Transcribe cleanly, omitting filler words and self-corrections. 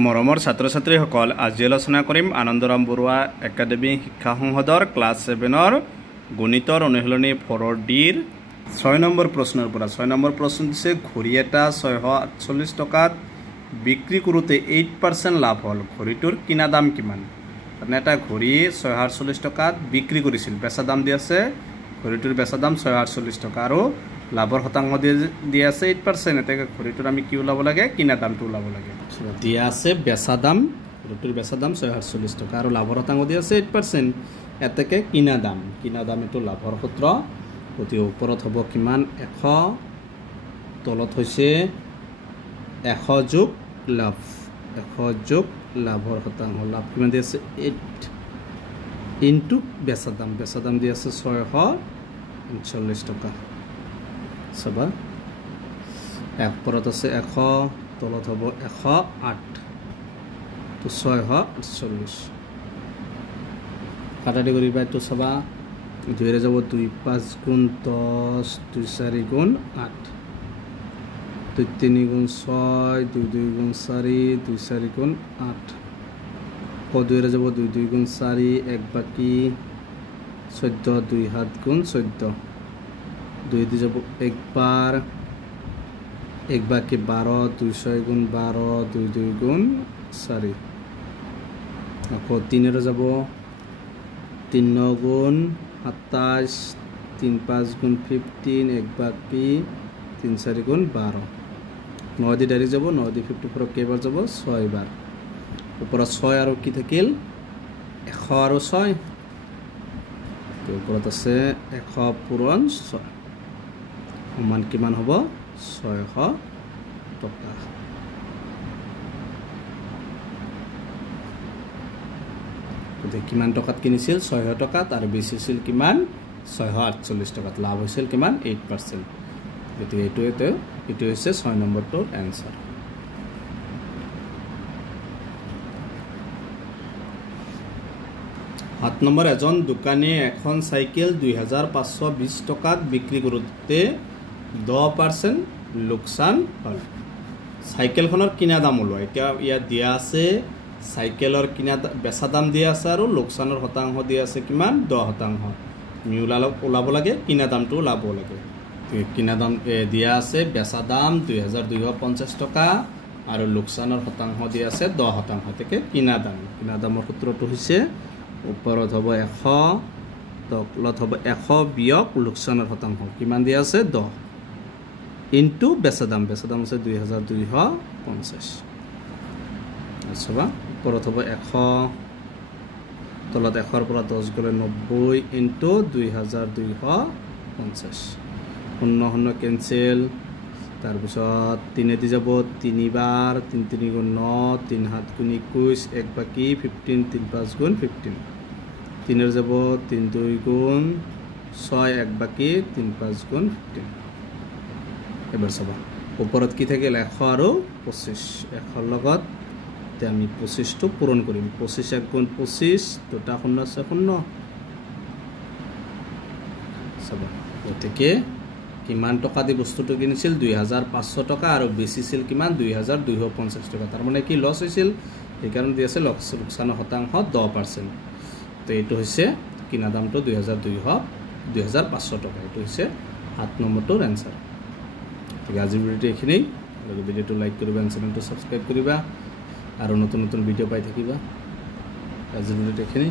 মৰমৰ ছাত্ৰ ছাত্ৰীসকল আজি আলোচনা কৰিম আনন্দৰাম বৰুৱা একাডেমি শিক্ষা সংসদৰ ক্লাছ 7ৰ গণিতৰ অনুশীলনী 4 ডিৰ 6 নম্বৰ প্ৰশ্নৰ পৰা 6 নম্বৰ প্ৰশ্ন দিছে ঘড়ী এটা 648 টকাত বিক্ৰী কৰোঁতে 8% লাভ হ'ল ঘড়ীটোৰ কিনা দাম কিমান মানে এটা ঘড়ী 648 টকাত বিক্ৰী কৰিছিল বেচা দাম দি আছে ঘড়ীটোৰ বেচা দাম 648 টকা আৰু লাভৰ শতাংশ দিয়া আছে 8% এতে ঘড়ীটোৰ আমি কি ওলাব লাগে কিনা দামটো ওলাব লাগে দিয়া আছে বেচা দাম ঘড়ীটোৰ বেচা দাম 648 টকা আৰু লাভৰ শতাংশ দিয়া আছে 8% এতেকে কিনা দাম এটো লাভৰ সূত্ৰ গতি ওপৰত হ'ব কিমান 100 তলত হৈছে 100 যোগ লাভ 100 যোগ লাভৰ শতাংশ লাভ কিমান দিয়া আছে 8 ইনটু বেচা দাম দিয়া আছে 639 টকা সবা ওপৰত আছে 100 তলত হ'ব 108 তো 648 কাটাটি কৰিবা তো সবা 2 ৰে যাব 2 5 গুণ 10 2 4 গুণ 8 2 3 গুণ 6 2 2 গুণ 4 2 4 গুণ 8 2 ৰে যাব 2 2 গুণ 4 1 বাকি 14 2 7 গুণ 14 2 দি যাব এক বার 1 বাকি 12 2 6 গুণ 12 2 2 গুণ 4 আকৌ 3 ৰে যাব 3 9 গুণ 27 3 5 গুণ 15 1 বাকি 3 4 গুণ 12 9 দি ডাইরেক্ট যাব 9 দি 54 কেইবাৰ যাব 6 বাৰ ওপৰত 6 আৰু কি থাকিল 100 আৰু 6 ওপৰত আছে 100 পূৰণ 6 সমান কিমান হ'ব 600 টকা কিমান টকাত কিনিছিল 600 টকাত আৰু বেচিছিল কিমান 648 টকাত লাভ হৈছিল কিমান 8% গতি এটো হৈছে 6 নম্বৰটোৰ এনসাৰ সাত নম্বৰ এজন দোকানীয়ে এখন সাইকেল 2520 টকাত বিক্ৰী কৰোঁতে 10% লোকসান হ'ল সাইকেলখনৰ কিনা দাম ওলোৱা এতিয়া ইয়া দিয়া আছে সাইকেলৰ কিনা বেচা দাম দিয়া আছে আৰু লোকসানৰ শতাংশ দিয়া আছে কিমান 10% ওলাব লাগে কিনা দামটো ওলাব লাগে কিনা দাম দিয়া আছে বেচা দাম 2250 টকা আৰু লোকসানৰ শতাংশ দিয়া আছে 10% থেকে কিনা দামৰ সূত্ৰটো হৈছে ওপৰত হ'ব 100 তলত হ'ব 100 বিয়োগ লোকসানৰ শতাংশ কিমান দিয়া আছে 10 ইনটু বেচা দাম আছে 2250 আচ্ছা ওপৰত হ'ব 100 তলত 100 পৰা 10 গলে 90 ইনটু 2250 শূন্য কেনসেল তাৰ পিছত 3 দি যাব 3 বাৰ 3 3 গুণ 9 3 7 গুণ 21 1 বাকি 15 3 5 গুণ 15 3 ৰ যাব 3 2 গুণ 6 1 বাকি 3 5 গুণ 15 এবাৰ চাবা ওপৰত কি থাকিল 100 আৰু 25 100 লগত তে আমি 25 টো পূৰণ কৰিম 25 1 গুণ 25 দুটা শূন্য আছে শূন্য চাবা গতিকে কিমান টকা দি বস্তুটো কিনিছিল 2500 টকা আৰু বেচিছিল কিমান 2250 টকা তাৰ মানে কি লস হৈছিল এই কাৰণ দি আছে লোকসানৰ শতাংশ 10% তো এটো হৈছে কিনা দামটো 2500 টকা এটো হৈছে 7 নম্বৰটোৰ এনসাৰ ঠিক আজি ভিডিওটো এখিনি আৰু ভিডিওটো লাইক কৰিবা চেনেলটো সাবস্ক্ৰাইব কৰিবা আৰু নতুন ভিডিও পাই থাকিবা আজি ভিডিওটো এখিনি